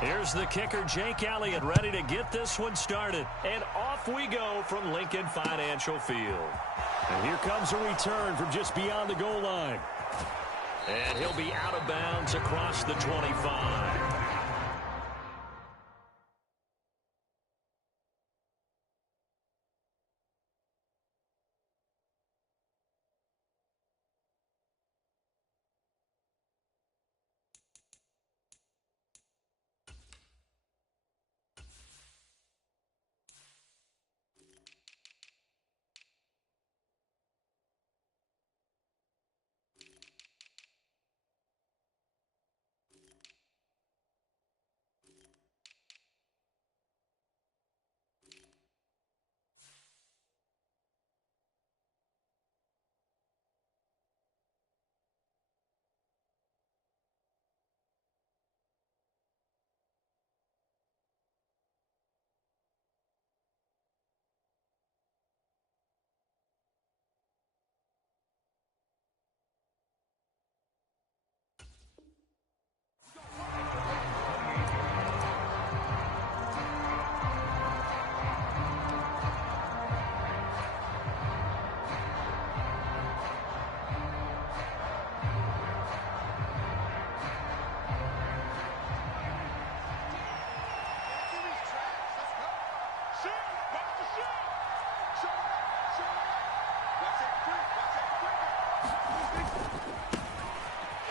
Here's the kicker, Jake Elliott, ready to get this one started. And off we go from Lincoln Financial Field. And here comes a return from just beyond the goal line. And he'll be out of bounds across the 25.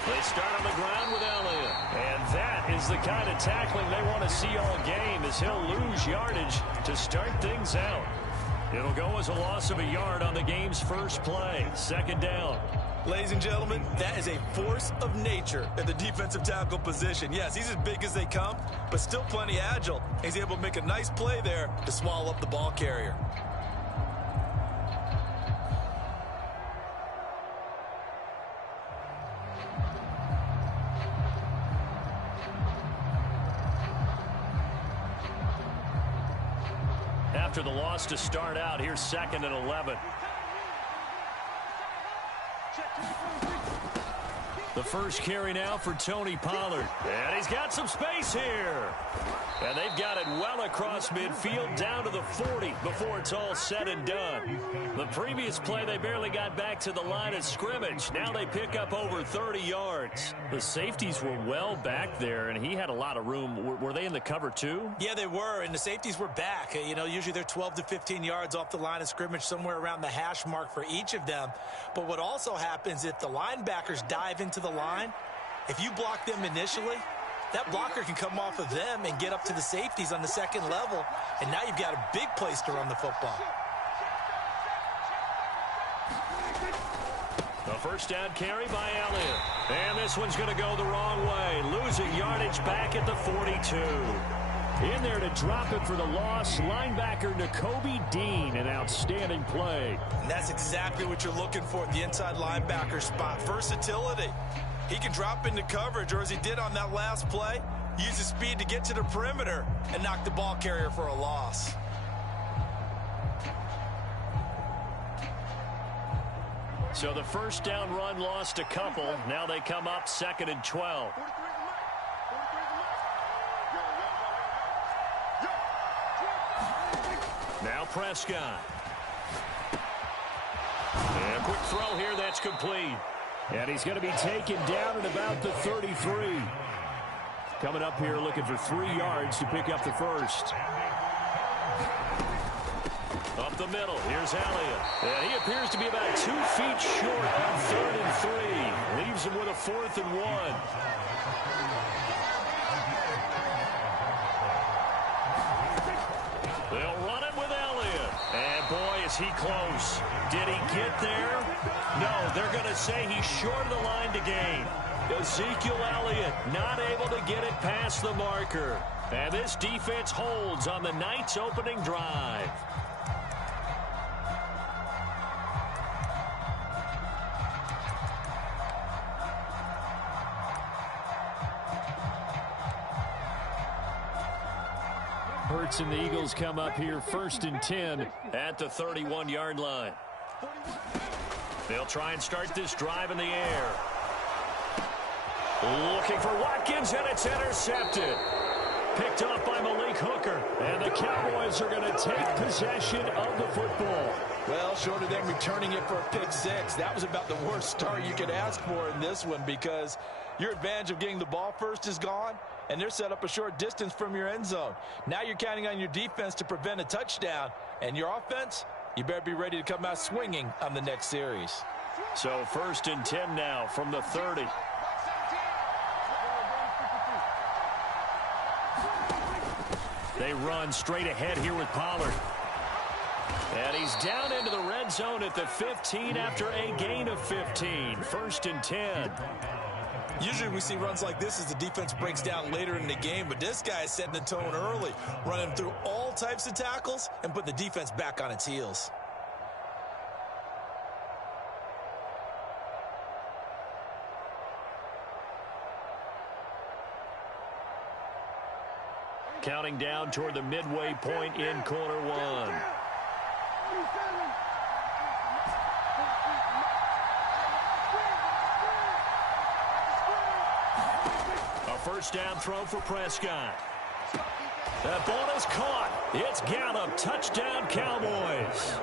They start on the ground with Elliott. And that is the kind of tackling they want to see all game, as he'll lose yardage to start things out. It'll go as a loss of a yard on the game's first play. Second down. Ladies and gentlemen, that is a force of nature at the defensive tackle position. Yes, he's as big as they come, but still plenty agile. He's able to make a nice play there to swallow up the ball carrier. After the loss to start out, here's 2nd and 11. The first carry now for Tony Pollard. And he's got some space here. And they've got it well across midfield down to the 40 before it's all said and done. The previous play, they barely got back to the line of scrimmage. Now they pick up over 30 yards. The safeties were well back there, and he had a lot of room. Were they in the cover too? Yeah, they were, and the safeties were back. You know, usually they're 12 to 15 yards off the line of scrimmage, somewhere around the hash mark for each of them. But what also happens if the linebackers dive into the line, if you block them initially, that blocker can come off of them and get up to the safeties on the second level, and now you've got a big place to run the football. The first down carry by Elliott. And this one's going to go the wrong way. Losing yardage back at the 42. In there to drop it for the loss, linebacker Nakobe Dean, an outstanding play. And that's exactly what you're looking for at the inside linebacker spot. Versatility. He can drop into coverage, or as he did on that last play, use his speed to get to the perimeter and knock the ball carrier for a loss. So the first down run lost a couple. Now they come up 2nd and 12. Now Prescott. And a quick throw here that's complete. And he's going to be taken down at about the 33. Coming up here looking for 3 yards to pick up the first. Up the middle, here's Elliott. And he appears to be about 2 feet short on 3rd and 3. Leaves him with a 4th and 1. They'll run it with Elliott. And boy, is he close. Did he get there? No, they're going to say he's short of the line to gain. Ezekiel Elliott not able to get it past the marker. And this defense holds on the night's opening drive. Hurts and the Eagles come up here 1st and 10 at the 31-yard line. They'll try and start this drive in the air. Looking for Watkins, and it's intercepted. picked off by Malik Hooker. And the Cowboys are going to take possession of the football. Well, short of them returning it for a pick six, that was about the worst start you could ask for in this one, because your advantage of getting the ball first is gone, and they're set up a short distance from your end zone. Now you're counting on your defense to prevent a touchdown, and your offense, you better be ready to come out swinging on the next series. So 1st and 10 now from the 30. They run straight ahead here with Pollard. And he's down into the red zone at the 15 after a gain of 15. 1st and 10. Usually we see runs like this as the defense breaks down later in the game, but this guy is setting the tone early, running through all types of tackles and putting the defense back on its heels. Counting down toward the midway point in quarter one. A first down throw for Prescott. That ball is caught. It's Gallup. Touchdown, Cowboys.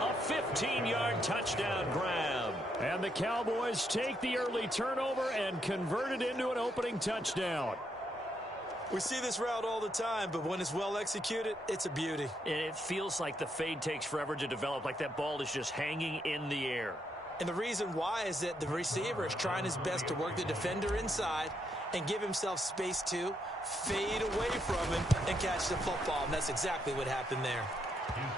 A 15-yard touchdown grab. And the Cowboys take the early turnover and convert it into an opening touchdown. We see this route all the time, but when it's well executed, it's a beauty. And it feels like the fade takes forever to develop, like that ball is just hanging in the air. And the reason why is that the receiver is trying his best to work the defender inside and give himself space to fade away from him and catch the football. And that's exactly what happened there.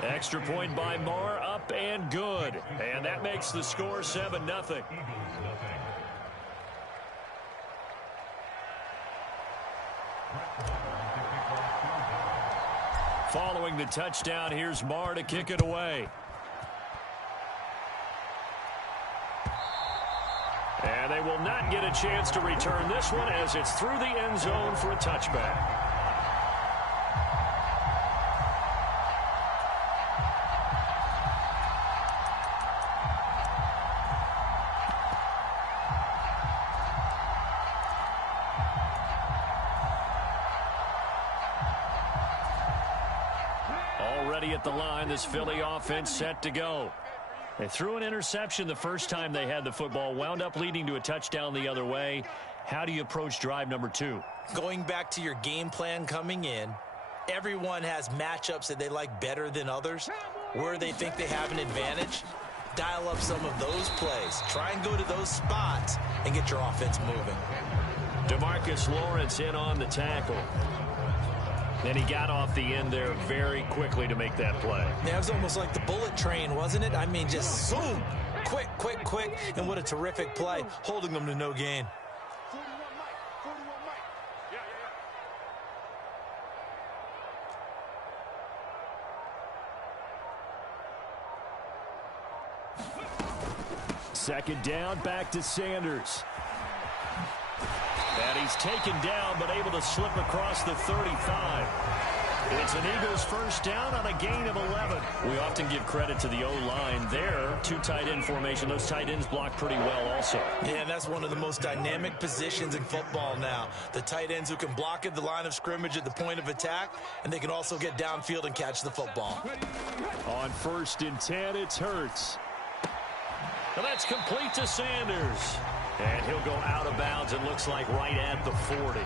Extra point by Marr, up and good. And that makes the score 7-0. Following the touchdown, here's Marr to kick it away. And they will not get a chance to return this one as it's through the end zone for a touchback. Already at the line, this Philly offense set to go. They threw an interception the first time they had the football, wound up leading to a touchdown the other way. How do you approach drive number 2? Going back to your game plan coming in, everyone has matchups that they like better than others, where they think they have an advantage. Dial up some of those plays. Try and go to those spots and get your offense moving. DeMarcus Lawrence in on the tackle. Then he got off the end there very quickly to make that play. That was almost like the bullet train, wasn't it? I mean, just zoom, quick, quick, quick, and what a terrific play, holding them to no gain. Second down, back to Sanders. And he's taken down, but able to slip across the 35. It's an Eagles first down on a gain of 11. We often give credit to the O-line there. 2 tight end formation. Those tight ends block pretty well also. Yeah, that's one of the most dynamic positions in football now. The tight ends who can block at the line of scrimmage at the point of attack, and they can also get downfield and catch the football. On 1st and 10, it's Hurts. And that's complete to Sanders. And he'll go out of bounds, it looks like, right at the 40.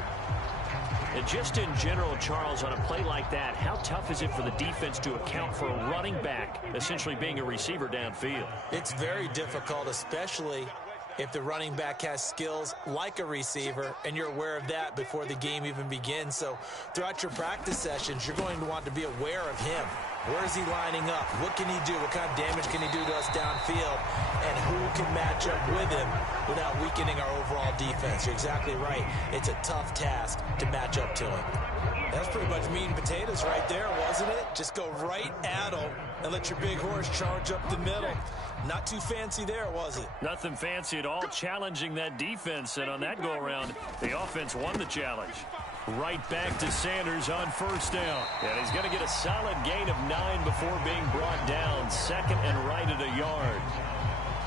And just in general, Charles, on a play like that, how tough is it for the defense to account for a running back essentially being a receiver downfield? It's very difficult, especially if the running back has skills like a receiver, and you're aware of that before the game even begins. So throughout your practice sessions, you're going to want to be aware of him. Where is he lining up? What can he do? What kind of damage can he do to us downfield? And who can match up with him without weakening our overall defense? You're exactly right. It's a tough task to match up to him. That's pretty much meat and potatoes right there, wasn't it? Just go right at him and let your big horse charge up the middle. Not too fancy there, was it? Nothing fancy at all, challenging that defense. And on that go-around, the offense won the challenge. Right back to Sanders on first down. And he's going to get a solid gain of 9 before being brought down. Second and right at a yard.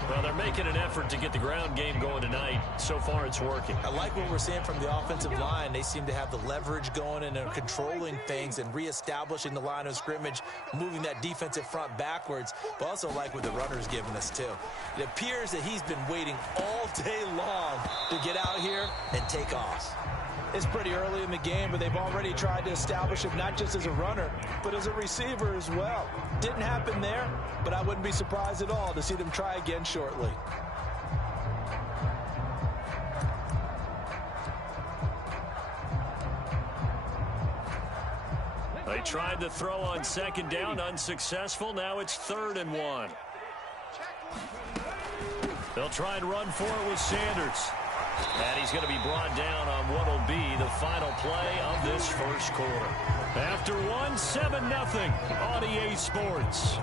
Well, they're making an effort to get the ground game going tonight. So far, it's working. I like what we're seeing from the offensive line. They seem to have the leverage going and are controlling things and reestablishing the line of scrimmage, moving that defensive front backwards. But also like what the runner's giving us, too. It appears that he's been waiting all day long to get out here and take off. It's pretty early in the game, but they've already tried to establish him not just as a runner, but as a receiver as well. Didn't happen there, but I wouldn't be surprised at all to see them try again shortly. They tried to throw on second down, unsuccessful. Now it's 3rd and 1. They'll try and run for it with Sanders. And he's going to be brought down on what will be the final play of this first quarter. After 1, 7-0 on EA Sports.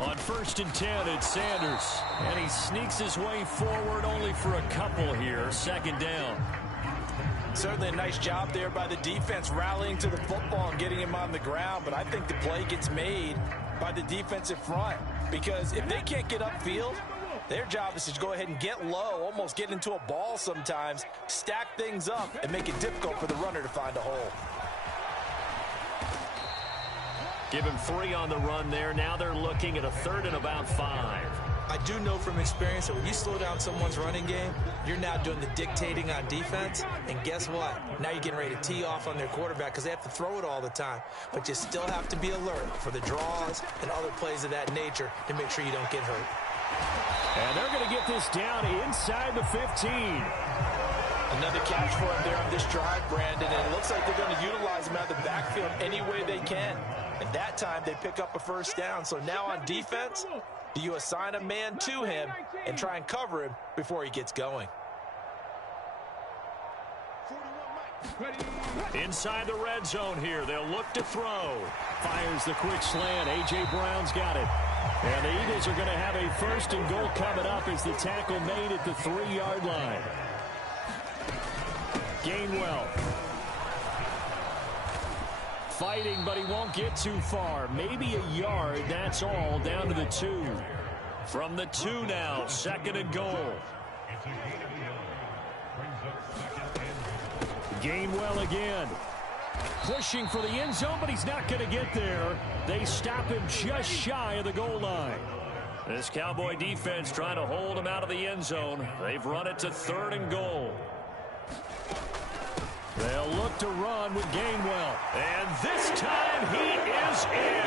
On 1st and 10, it's Sanders. And he sneaks his way forward only for a couple here. 2nd down. Certainly a nice job there by the defense rallying to the football and getting him on the ground. But I think the play gets made by the defensive front. Because if they can't get upfield, their job is to go ahead and get low, almost get into a ball sometimes, stack things up, and make it difficult for the runner to find a hole. Give him 3 on the run there. Now they're looking at a 3rd and about 5. I do know from experience that when you slow down someone's running game, you're now doing the dictating on defense. And guess what? Now you're getting ready to tee off on their quarterback because they have to throw it all the time. But you still have to be alert for the draws and other plays of that nature to make sure you don't get hurt. And they're going to get this down inside the 15. Another catch for him there on this drive, Brandon. And it looks like they're going to utilize him out of the backfield any way they can. And that time they pick up a 1st down. So now on defense, do you assign a man to him and try and cover him before he gets going? Inside the red zone here. They'll look to throw. Fires the quick slant. A.J. Brown's got it. And the Eagles are going to have a 1st and goal coming up as the tackle made at the 3-yard line. Gainwell. Fighting, but he won't get too far. Maybe a yard, that's all, down to the 2. From the 2 now, 2nd and goal. Gainwell again. Pushing for the end zone, but he's not going to get there. They stop him just shy of the goal line. This Cowboy defense trying to hold him out of the end zone. They've run it to 3rd and goal. They'll look to run with Gainwell. And this time he is in.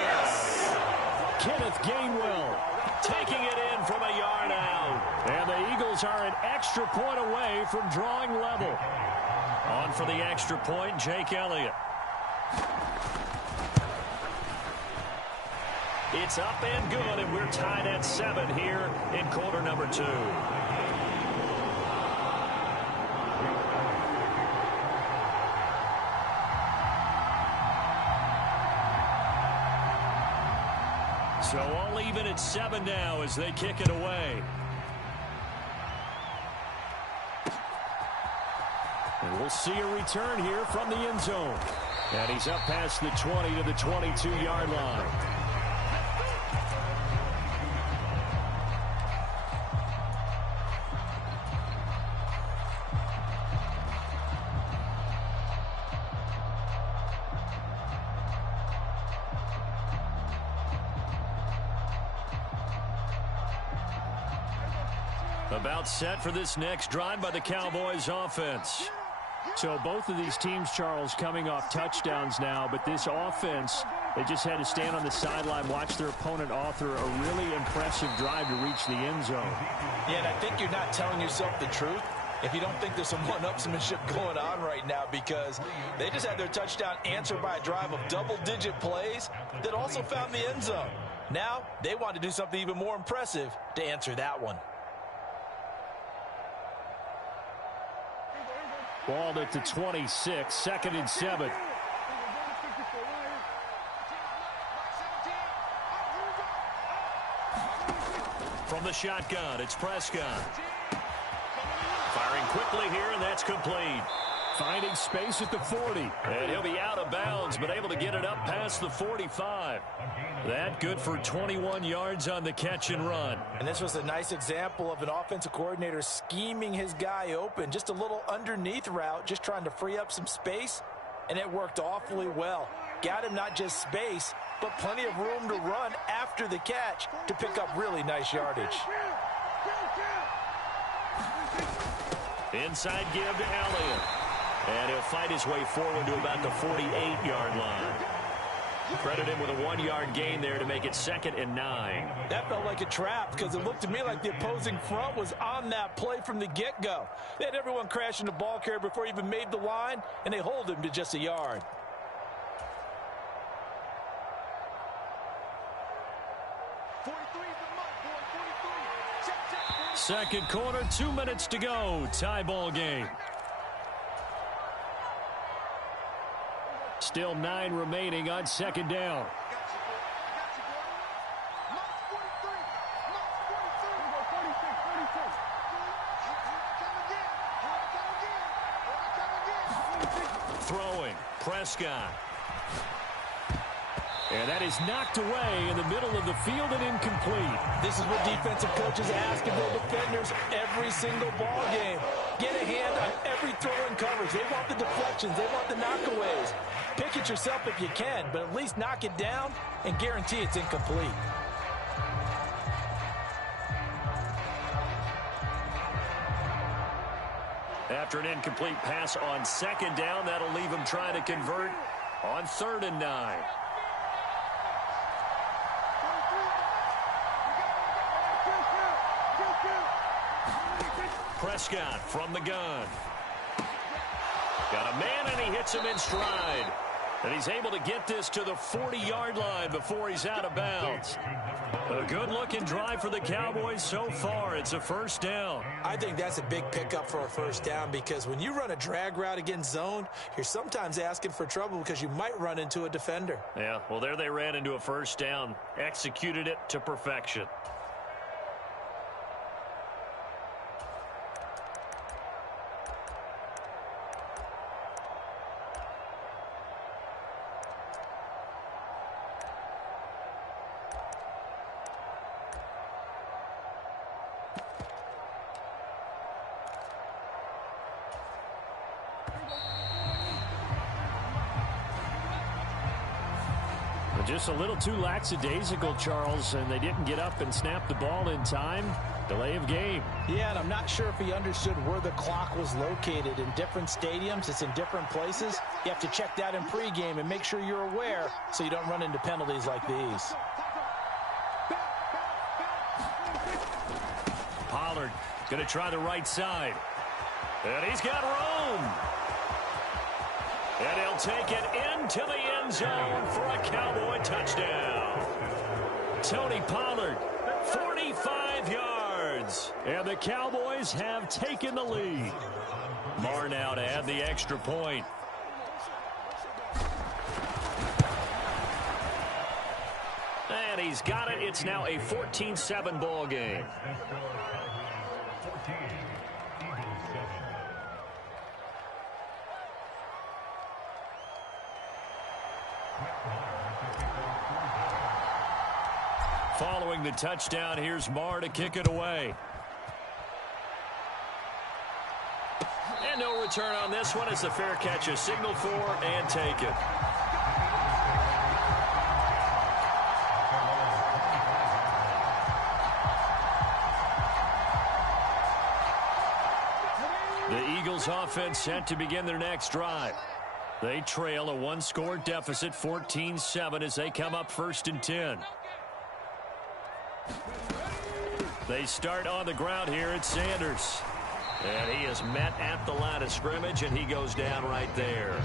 Kenneth Gainwell taking it in from a yard out. And the Eagles are an extra point away from drawing level. On for the extra point, Jake Elliott. It's up and good, and we're tied at 7 here in quarter number 2. So all even at 7 now as they kick it away. And we'll see a return here from the end zone. And he's up past the 20 to the 22-yard line. About set for this next drive by the Cowboys offense. So both of these teams, Charles, coming off touchdowns now, but this offense, they just had to stand on the sideline, watch their opponent author a really impressive drive to reach the end zone. Yeah, and I think you're not telling yourself the truth if you don't think there's some one-upsmanship going on right now, because they just had their touchdown answered by a drive of double-digit plays that also found the end zone. Now they want to do something even more impressive to answer that one. Ball at the 26, 2nd and 7. From the shotgun, it's Prescott. Firing quickly here, and that's complete. Finding space at the 40. And he'll be out of bounds, but able to get it up past the 45. That good for 21 yards on the catch and run. And this was a nice example of an offensive coordinator scheming his guy open. Just a little underneath route, just trying to free up some space, and it worked awfully well. Got him not just space, but plenty of room to run after the catch to pick up really nice yardage. Inside give to Elliott. And he'll fight his way forward to about the 48-yard line. Credit him with a 1-yard gain there to make it 2nd and 9. That felt like a trap because it looked to me like the opposing front was on that play from the get-go. They had everyone crashing the ball carrier before he even made the line, and they hold him to just a yard. Second quarter, 2 minutes to go. Tie ball game. Still 9 remaining on second down. Throwing, Prescott. And that is knocked away in the middle of the field and incomplete. This is what defensive coaches ask of their defenders every single ball game. Get a hand on every throw in coverage. They want the deflections. They want the knockaways. Pick it yourself if you can, but at least knock it down and guarantee it's incomplete. After an incomplete pass on second down, that'll leave him trying to convert on 3rd and 9. Prescott from the gun. Got a man, and he hits him in stride. And he's able to get this to the 40-yard line before he's out of bounds. A good-looking drive for the Cowboys so far. It's a first down. I think that's a big pickup for a first down because when you run a drag route against zone, you're sometimes asking for trouble because you might run into a defender. Yeah, well, there they ran into a first down. Executed it to perfection. Just a little too lackadaisical, Charles, and they didn't get up and snap the ball in time. Delay of game. Yeah, and I'm not sure if he understood where the clock was located. In different stadiums, it's in different places. You have to check that in pregame and make sure you're aware so you don't run into penalties like these. Pollard going to try the right side. And he's got room. And he'll take it into the end zone for a Cowboy touchdown. Tony Pollard, 45 yards. And the Cowboys have taken the lead. Marr now to add the extra point. And he's got it. It's now a 14-7 ball game. Following the touchdown, here's Marr to kick it away. And no return on this one as the fair catch is signaled for and taken. The Eagles offense set to begin their next drive. They trail a one-score deficit, 14-7, as they come up 1st and 10. They start on the ground here at Sanders. And he is met at the line of scrimmage, and he goes down right there.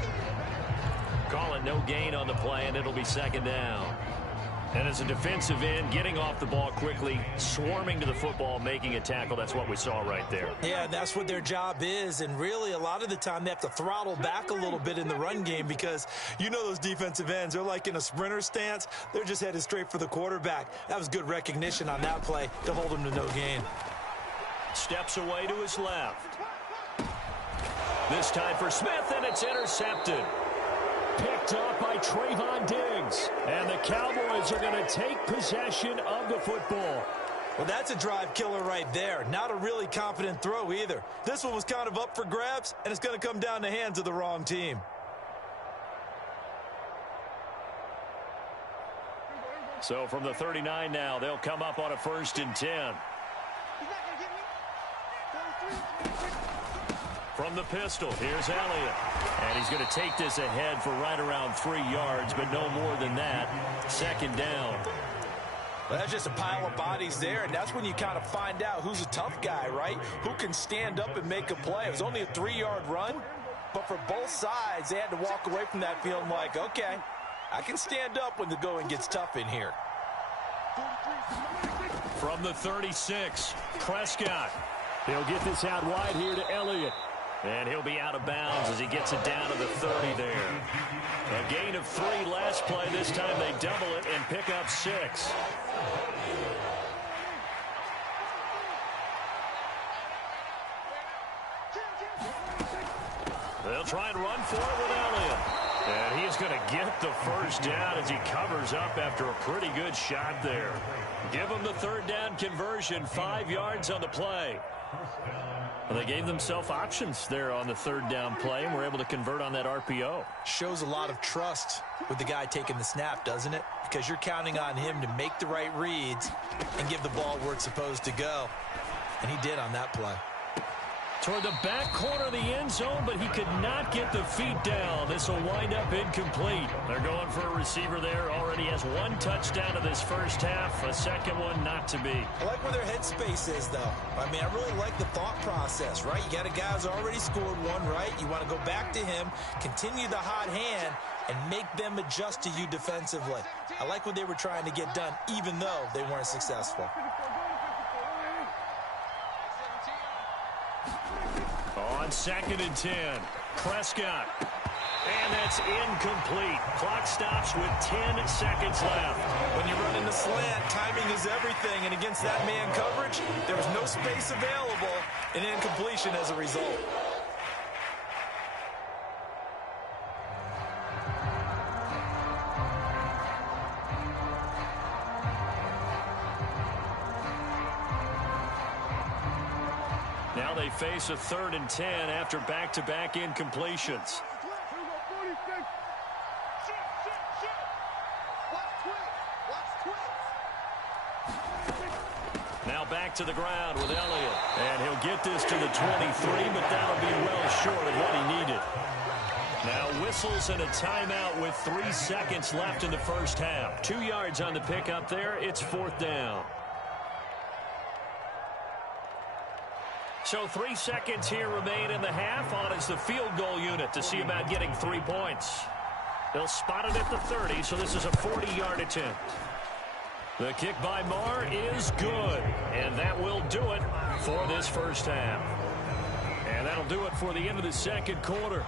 Call it no gain on the play, and it'll be 2nd down. And as a defensive end, getting off the ball quickly, swarming to the football, making a tackle, that's what we saw right there. Yeah, that's what their job is, and really a lot of the time they have to throttle back a little bit in the run game because you know those defensive ends, they're like in a sprinter stance. They're just headed straight for the quarterback. That was good recognition on that play to hold him to no gain. Steps away to his left. This time for Smith, and it's intercepted. Picked up by Trayvon Diggs. And the Cowboys are going to take possession of the football. Well, that's a drive killer right there. Not a really confident throw either. This one was kind of up for grabs, and it's going to come down the hands of the wrong team. So from the 39 now, they'll come up on a 1st and 10. From the pistol, here's Elliott. And he's going to take this ahead for right around 3 yards, but no more than that. 2nd down. Well, that's just a pile of bodies there, and that's when you kind of find out who's a tough guy, right? Who can stand up and make a play. It was only a 3-yard run, but for both sides, they had to walk away from that feeling like, okay, I can stand up when the going gets tough in here. From the 36, Prescott. He'll get this out wide here to Elliott. And he'll be out of bounds as he gets it down to the 30 there. A gain of 3 last play. This time they double it and pick up 6. They'll try and run for it with Elliott. And he's going to get the 1st down as he covers up after a pretty good shot there. Give him the 3rd down conversion, 5 yards on the play. Well, they gave themselves options there on the 3rd down play and were able to convert on that RPO. Shows a lot of trust with the guy taking the snap, doesn't it? Because you're counting on him to make the right reads and give the ball where it's supposed to go. And he did on that play. Toward the back corner of the end zone, but he could not get the feet down. This will wind up incomplete. They're going for a receiver there. Already has 1 touchdown in this 1st half. A 2nd one not to be. I like where their headspace is, though. I mean, I really like the thought process, right? You got a guy who's already scored 1, right? You want to go back to him, continue the hot hand, and make them adjust to you defensively. I like what they were trying to get done, even though they weren't successful. On 2nd and 10, Prescott. And that's incomplete. Clock stops with 10 seconds left. When you run in the slant, timing is everything. And against that man coverage, there was no space available, and incompletion as a result. Now they face a 3rd and 10 after back-to-back incompletions. Now back to the ground with Elliott. And he'll get this to the 23, but that'll be well short of what he needed. Now whistles and a timeout with 3 seconds left in the 1st half. 2 yards on the pickup there. It's 4th down. So 3 seconds here remain in the half. On is the field goal unit to see about getting 3 points. They'll spot it at the 30, so this is a 40-yard attempt. The kick by Marr is good, and that will do it for this 1st half. And that'll do it for the end of the 2nd quarter.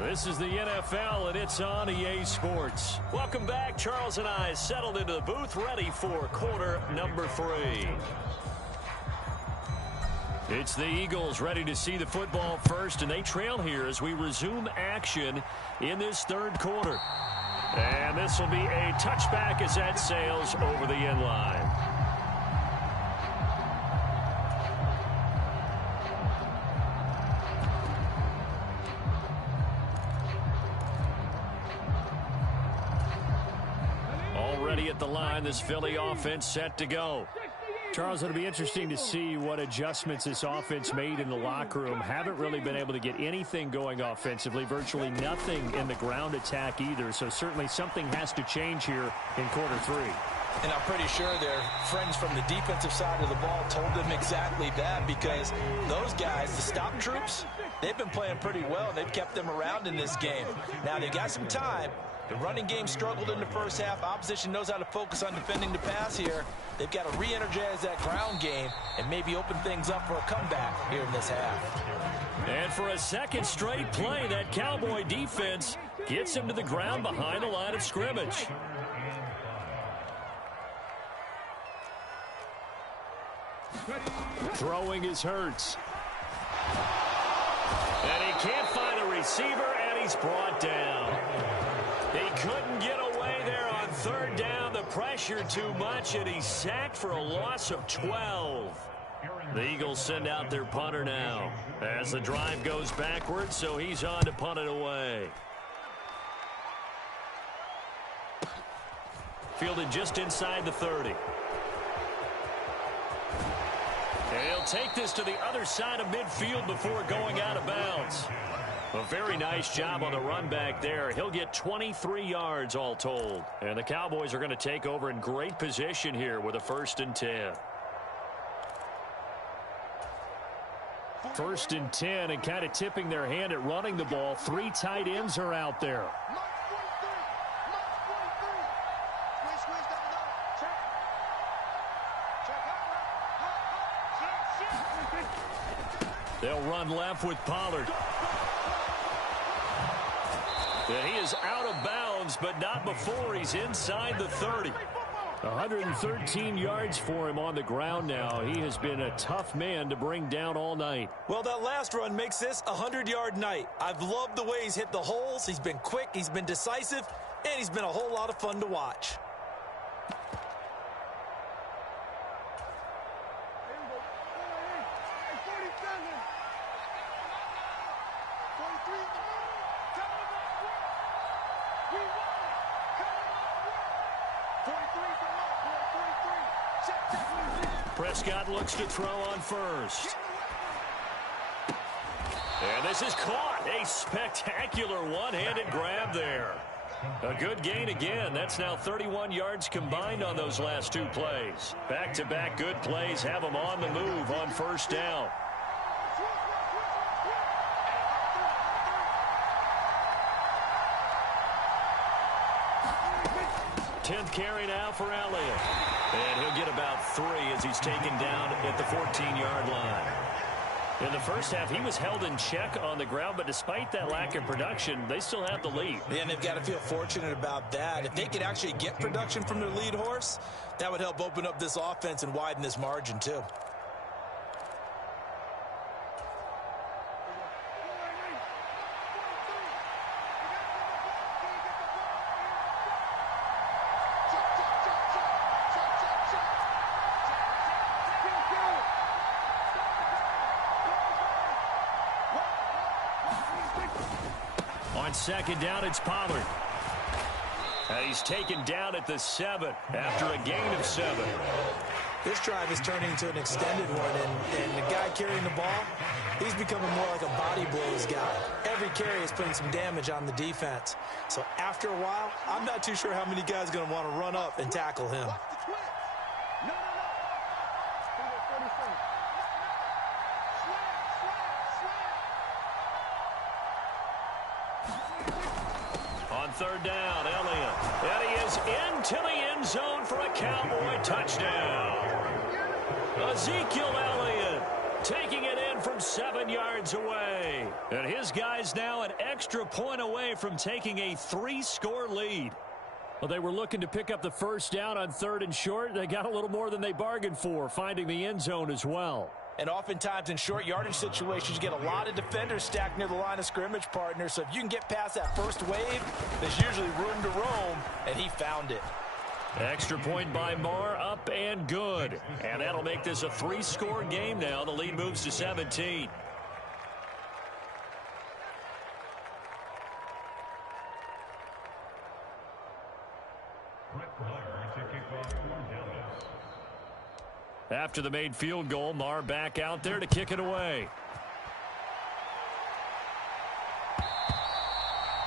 This is the NFL, and it's on EA Sports. Welcome back. Charles and I settled into the booth, ready for quarter number 3. It's the Eagles ready to see the football first, and they trail here as we resume action in this 3rd quarter. And this will be a touchback as that sails over the end line. Already at the line, this Philly offense set to go. Charles, it'll be interesting to see what adjustments this offense made in the locker room. Haven't really been able to get anything going offensively, virtually nothing in the ground attack either. So certainly something has to change here in quarter 3. And I'm pretty sure their friends from the defensive side of the ball told them exactly that, because those guys, the stop troops, they've been playing pretty well. They've kept them around in this game. Now, they got some time, The running game struggled in the first half. Opposition knows how to focus on defending the pass here. They've got to re-energize that ground game and maybe open things up for a comeback here in this half. And for a second straight play, that Cowboy defense gets him to the ground behind the line of scrimmage. Throwing is Hurts. And he can't find a receiver, and he's brought down. He couldn't get away there on third down. The pressure too much, and he's sacked for a loss of 12. The Eagles send out their punter now as the drive goes backwards, so he's on to punt it away. Fielded just inside the 30. And he'll take this to the other side of midfield before going out of bounds. A very nice job on the run back there. He'll get 23 yards all told. And the Cowboys are going to take over in great position here with a 1st and 10. 1st and 10, and kind of tipping their hand at running the ball. 3 tight ends are out there. They'll run left with Pollard. And he is out of bounds, but not before he's inside the 30. 113 yards for him on the ground now. He has been a tough man to bring down all night. Well, that last run makes this a 100-yard night. I've loved the way he's hit the holes. He's been quick, he's been decisive, and he's been a whole lot of fun to watch. Prescott looks to throw on first. And this is caught. A spectacular one-handed grab there. A good gain again. That's now 31 yards combined on those last 2 plays. Back-to-back good plays have them on the move on 1st down. Tenth carry now for Elliott. And he'll get about 3 as he's taken down at the 14-yard line. In the first half, he was held in check on the ground, but despite that lack of production, they still have the lead. And they've got to feel fortunate about that. If they could actually get production from their lead horse, that would help open up this offense and widen this margin too. On 2nd down, it's Pollard. And he's taken down at the 7 after a gain of 7. This drive is turning into an extended one, and the guy carrying the ball, he's becoming more like a body blows guy. Every carry is putting some damage on the defense. So after a while, I'm not too sure how many guys are going to want to run up and tackle him. On 3rd down, Elliott. And he is into the end zone for a Cowboy touchdown. Ezekiel Elliott taking it in from 7 yards away. And his guys now an extra point away from taking a 3-score lead. Well, they were looking to pick up the 1st down on 3rd and short. They got a little more than they bargained for, finding the end zone as well. And oftentimes in short yardage situations, you get a lot of defenders stacked near the line of scrimmage, partner. So if you can get past that first wave, there's usually room to roam, and he found it. Extra point by Marr, up and good. And that'll make this a 3-score game now. The lead moves to 17. After the made field goal, Marr back out there to kick it away.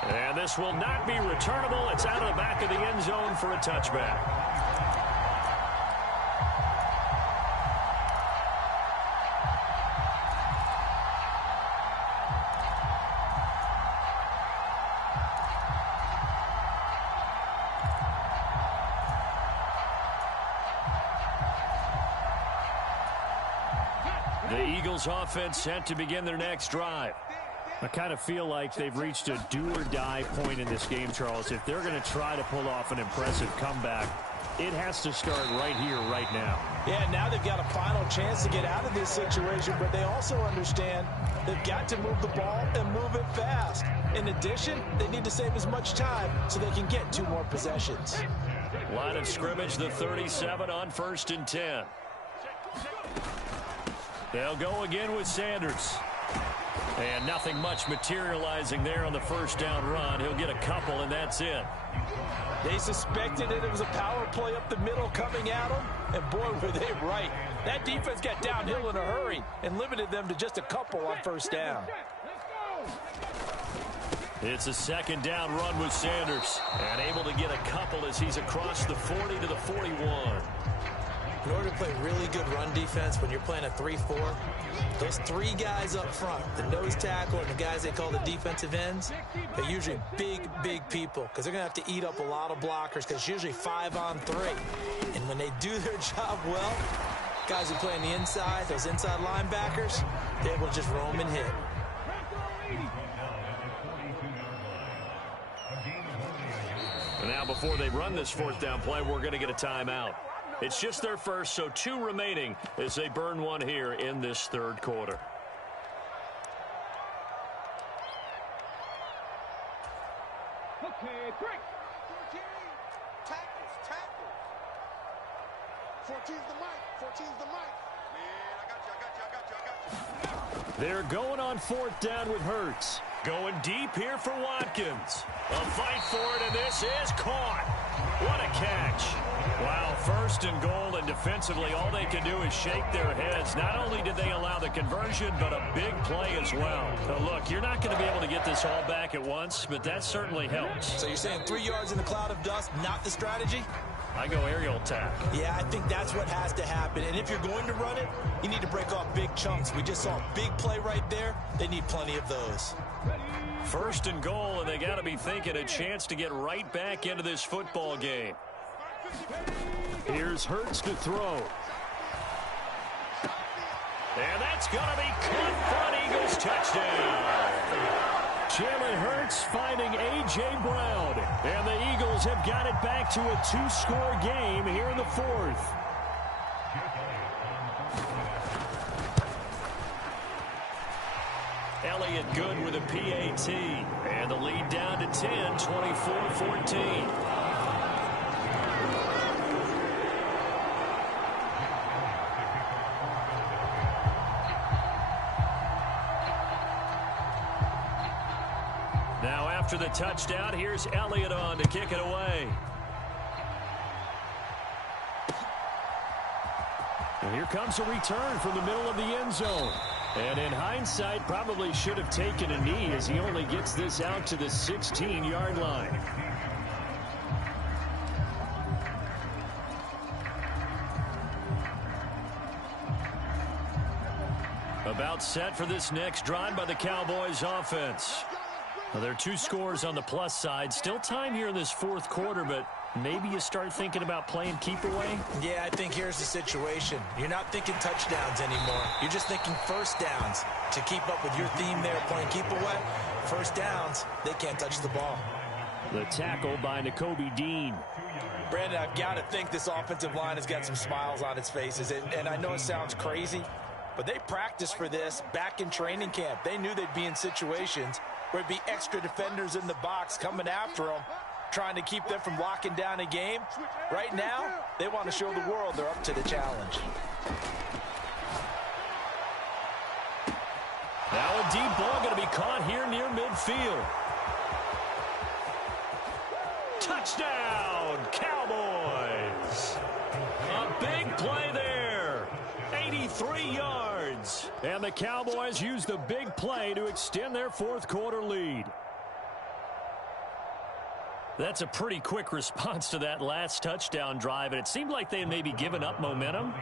And this will not be returnable. It's out of the back of the end zone for a touchback. The Eagles offense set to begin their next drive. I kind of feel like they've reached a do-or-die point in this game, Charles. If they're going to try to pull off an impressive comeback, it has to start right here, right now. Yeah, now they've got a final chance to get out of this situation, but they also understand they've got to move the ball and move it fast. In addition, they need to save as much time so they can get 2 more possessions. Line of scrimmage, the 37 on 1st and 10. They'll go again with Sanders. And nothing much materializing there on the first down run. He'll get a couple, and that's it. They suspected it was a power play up the middle coming at them, and boy, were they right. That defense got downhill in a hurry and limited them to just a couple on first down. It's a 2nd down run with Sanders, and able to get a couple as he's across the 40 to the 41. In order to play really good run defense when you're playing a 3-4, those 3 guys up front, the nose tackle and the guys they call the defensive ends, they're usually big people because they're going to have to eat up a lot of blockers because it's usually 5 on 3. And when they do their job well, guys who play on the inside, those inside linebackers, they're able to just roam and hit. And now before they run this 4th down play, we're going to get a timeout. It's just their first, so 2 remaining as they burn one here in this 3rd quarter. Okay, break. 14. Tackles. 14's the mic. 14's the mic. Man, I got you. They're going on 4th down with Hurts. Going deep here for Watkins. A fight for it, and this is caught. What a catch. Wow, 1st and goal, and defensively all they can do is shake their heads. Not only did they allow the conversion, but a big play as well. Now look, you're not going to be able to get this all back at once, but that certainly helps. So you're saying 3 yards in a cloud of dust, not the strategy? I go aerial attack. Yeah, I think that's what has to happen. And if you're going to run it, you need to break off big chunks. We just saw a big play right there. They need plenty of those. 1st and goal, and they got to be thinking a chance to get right back into this football game. Here's Hurts to throw. And that's going to be caught for an Eagles touchdown. Jalen Hurts finding A.J. Brown. And the Eagles have got it back to a 2-score game here in the 4th. Elliott good with a PAT. And the lead down to 10, 24-14. Now after the touchdown, here's Elliott on to kick it away. And here comes a return from the middle of the end zone. And in hindsight, probably should have taken a knee as he only gets this out to the 16-yard line. About set for this next drive by the Cowboys offense. Well, there are 2 scores on the plus side. Still time here in this 4th quarter, but maybe you start thinking about playing keep away? Yeah, I think here's the situation. You're not thinking touchdowns anymore. You're just thinking first downs. To keep up with your theme there, playing keep away, first downs, they can't touch the ball. The tackle by Nakobe Dean. Brandon, I've got to think this offensive line has got some smiles on its faces. And I know it sounds crazy, but they practiced for this back in training camp. They knew they'd be in situations where it'd be extra defenders in the box coming after them, trying to keep them from locking down a game. Right now, they want to show the world they're up to the challenge. Now a deep ball going to be caught here near midfield. Touchdown, Cowboys! A big play there. 83 yards. And the Cowboys use the big play to extend their 4th quarter lead. That's a pretty quick response to that last touchdown drive, and it seemed like they had maybe given up momentum.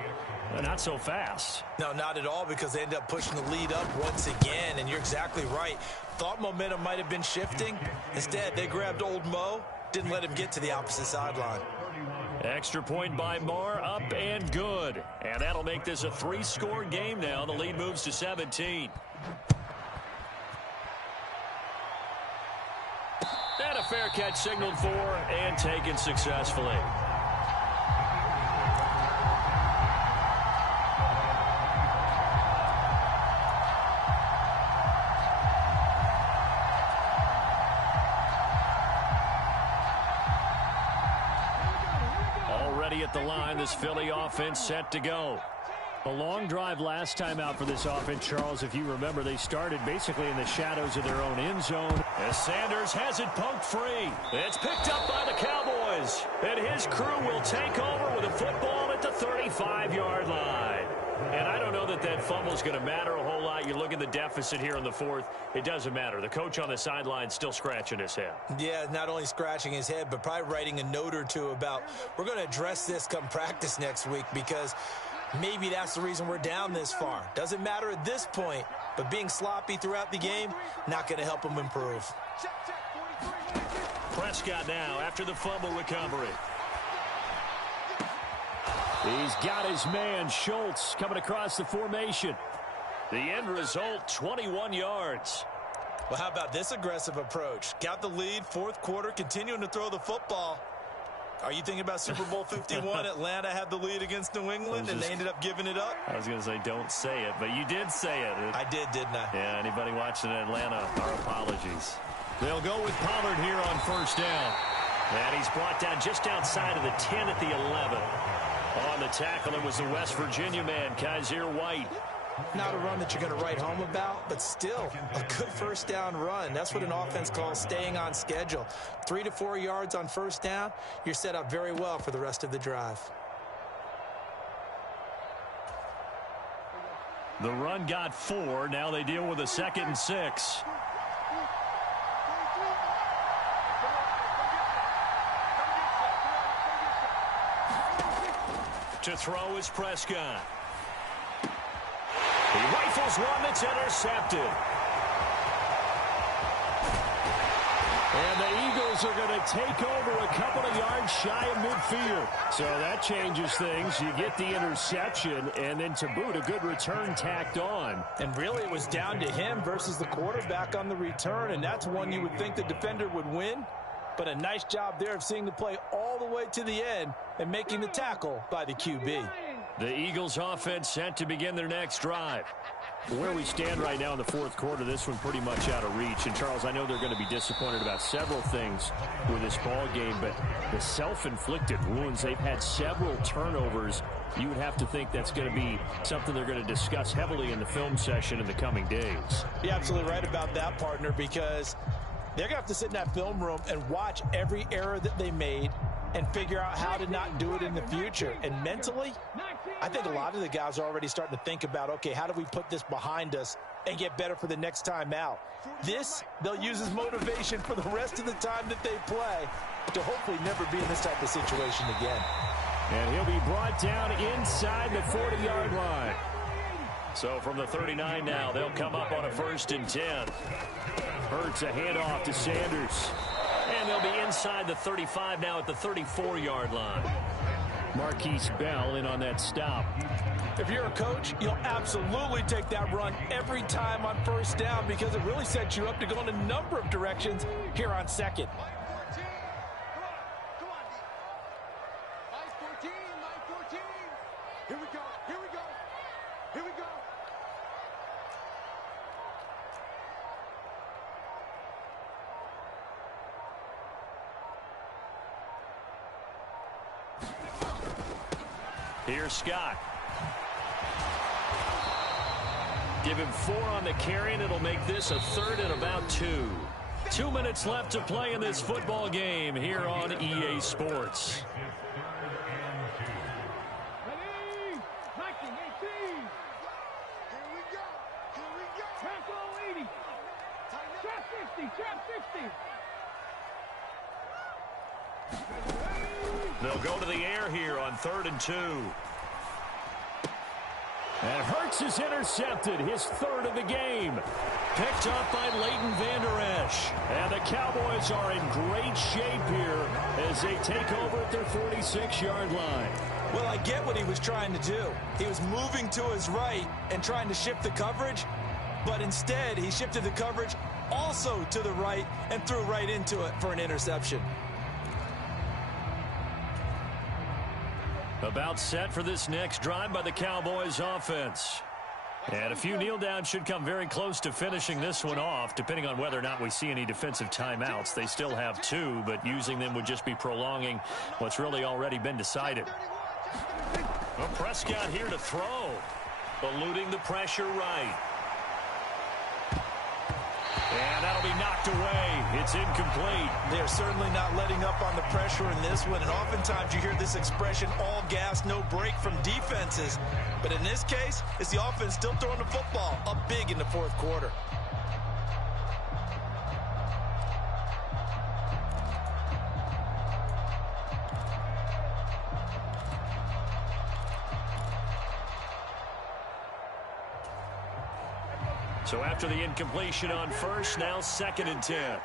Not so fast. No, not at all, because they end up pushing the lead up once again, and you're exactly right. Thought momentum might have been shifting. Instead, they grabbed old Mo, didn't let him get to the opposite sideline. Extra point by Marr, up and good. And that'll make this a 3-score game now. The lead moves to 17. And a fair catch signaled for and taken successfully. Already at the line, this Philly offense set to go. A long drive last time out for this offense, Charles. If you remember, they started basically in the shadows of their own end zone. As Sanders has it poked free. It's picked up by the Cowboys. And his crew will take over with a football at the 35-yard line. And I don't know that that fumble is going to matter a whole lot. You look at the deficit here in the fourth. It doesn't matter. The coach on the sideline still scratching his head. Yeah, not only scratching his head, but probably writing a note or two about we're going to address this come practice next week because maybe that's the reason we're down this far. Doesn't matter at this point, but being sloppy throughout the game, not going to help him improve. Prescott now after the fumble recovery. He's got his man, Schultz, coming across the formation. The end result, 21 yards. Well, how about this aggressive approach? Got the lead, fourth quarter, continuing to throw the football. Are you thinking about Super Bowl 51? Atlanta had the lead against New England, and they ended up giving it up? I was going to say, don't say it, but you did say it. I did, didn't I? Yeah, anybody watching Atlanta, our apologies. They'll go with Pollard here on first down. And he's brought down just outside of the 10 at the 11. On the tackle, it was the West Virginia man, Kaiser White. Not a run that you're going to write home about, but still a good first down run. That's what an offense calls staying on schedule. 3 to 4 yards on first down, you're set up very well for the rest of the drive. The run got 4. Now they deal with a 2nd and 6. To throw is Prescott. He rifles one that's intercepted. And the Eagles are going to take over a couple of yards shy of midfield. So that changes things. You get the interception, and then to boot, a good return tacked on. And really it was down to him versus the quarterback on the return, and that's one you would think the defender would win. But a nice job there of seeing the play all the way to the end and making the tackle by the QB. The Eagles offense set to begin their next drive. Where we stand right now in the fourth quarter, this one pretty much out of reach. And, Charles, I know they're going to be disappointed about several things with this ball game, but the self-inflicted wounds, they've had several turnovers. You would have to think that's going to be something they're going to discuss heavily in the film session in the coming days. You're absolutely right about that, partner, because they're going to have to sit in that film room and watch every error that they made and figure out how to not do it in the future. And mentally, I think a lot of the guys are already starting to think about, okay, how do we put this behind us and get better for the next time out? This, they'll use as motivation for the rest of the time that they play to hopefully never be in this type of situation again. And he'll be brought down inside the 40-yard line. So from the 39 now, they'll come up on a 1st and 10. Hurts a handoff to Sanders. And they'll be inside the 35 now at the 34-yard line. Marquise Bell in on that stop. If you're a coach, you'll absolutely take that run every time on first down because it really sets you up to go in a number of directions here on second. Here we go. Here we go. Here we go. Here's Scott. Give him 4 on the carry, and it'll make this a 3rd and about 2. 2 minutes left to play in this football game here on EA Sports. They'll go to the air here on 3rd and 2. And Hurts Burks is intercepted, his third of the game. Picked up by Leighton Vander Esch. And the Cowboys are in great shape here as they take over at their 46-yard line. Well, I get what he was trying to do. He was moving to his right and trying to shift the coverage, but instead he shifted the coverage also to the right and threw right into it for an interception. About set for this next drive by the Cowboys offense. And a few kneel downs should come very close to finishing this one off, depending on whether or not we see any defensive timeouts. They still have 2, but using them would just be prolonging what's really already been decided. Well, Prescott here to throw, eluding the pressure right. And that'll be knocked away. It's incomplete. They're certainly not letting up on the pressure in this one, and oftentimes you hear this expression, all gas, no break from defenses. But in this case, it's the offense still throwing the football up big in the fourth quarter. So after the incompletion on first, now 2nd and 10.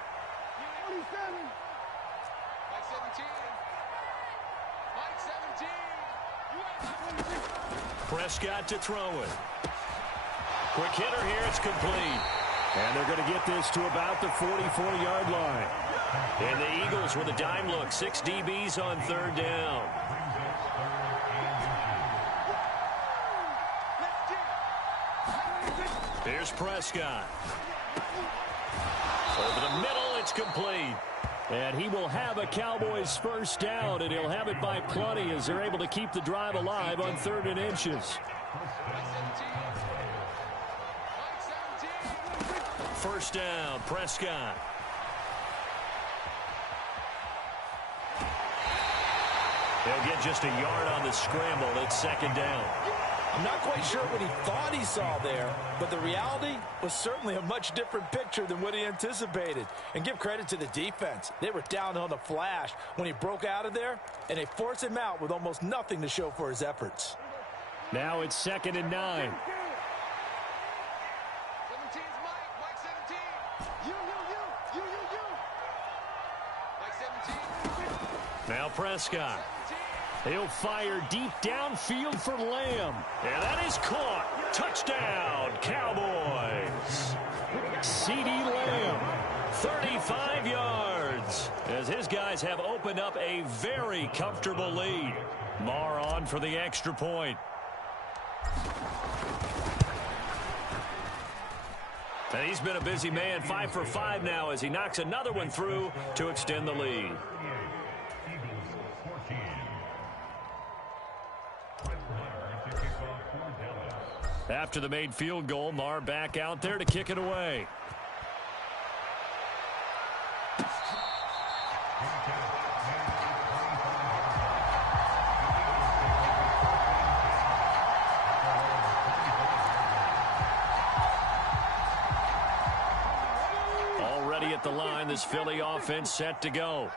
Prescott to throw it. Quick hitter here, it's complete. And they're going to get this to about the 44-yard line. And the Eagles with a dime look, 6 DBs on 3rd down. Here's Prescott. Over the middle, it's complete. And he will have a Cowboys first down, and he'll have it by plenty as they're able to keep the drive alive on 3rd and inches. First down, Prescott. He'll get just a yard on the scramble. It's 2nd down. I'm not quite sure what he thought he saw there, but the reality was certainly a much different picture than what he anticipated. And give credit to the defense. They were down on the flash when he broke out of there, and they forced him out with almost nothing to show for his efforts. Now it's 2nd and 9. Now Prescott. He'll fire deep downfield for Lamb. And that is caught. Touchdown, Cowboys. CeeDee Lamb. 35 yards. As his guys have opened up a very comfortable lead. Marr on for the extra point. And he's been a busy man, 5 for 5 now as he knocks another one through to extend the lead. After the made field goal, Marr back out there to kick it away. Already at the line, this Philly offense set to go.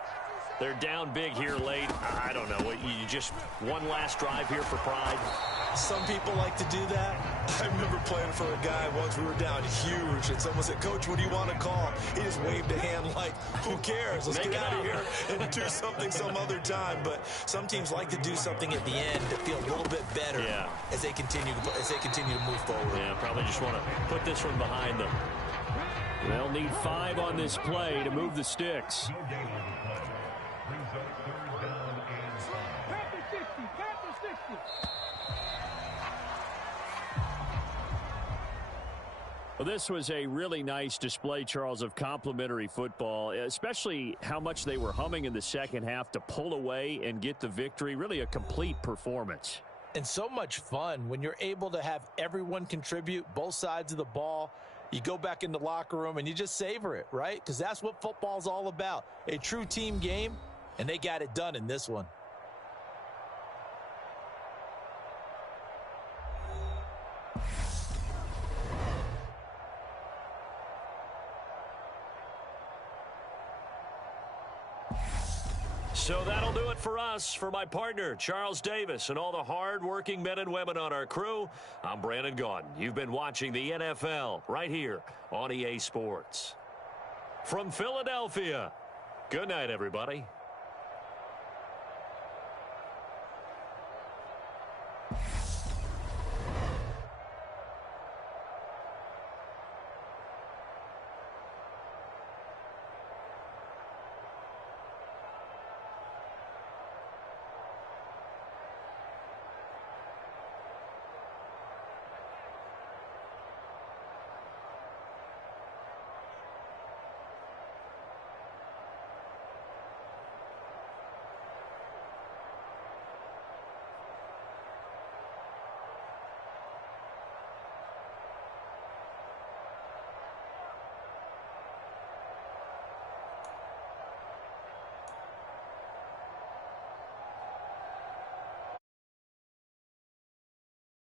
They're down big here late. I don't know. You just one last drive here for pride. Some people like to do that. I remember playing for a guy once. We were down huge, and someone said, "Coach, what do you want to call?" He just waved a hand like, "Who cares? Let's get out of here and do something some other time." But some teams like to do something at the end to feel a little bit better as they continue to move forward. Yeah, probably just want to put this one behind them. They'll need 5 on this play to move the sticks. Well, this was a really nice display, Charles, of complimentary football, especially how much they were humming in the second half to pull away and get the victory. Really a complete performance. And so much fun when you're able to have everyone contribute, both sides of the ball. You go back in the locker room and you just savor it, right? Because that's what football's all about. A true team game, and they got it done in this one. So that'll do it for us. For my partner, Charles Davis, and all the hard-working men and women on our crew, I'm Brandon Gaudin. You've been watching the NFL right here on EA Sports. From Philadelphia, good night, everybody.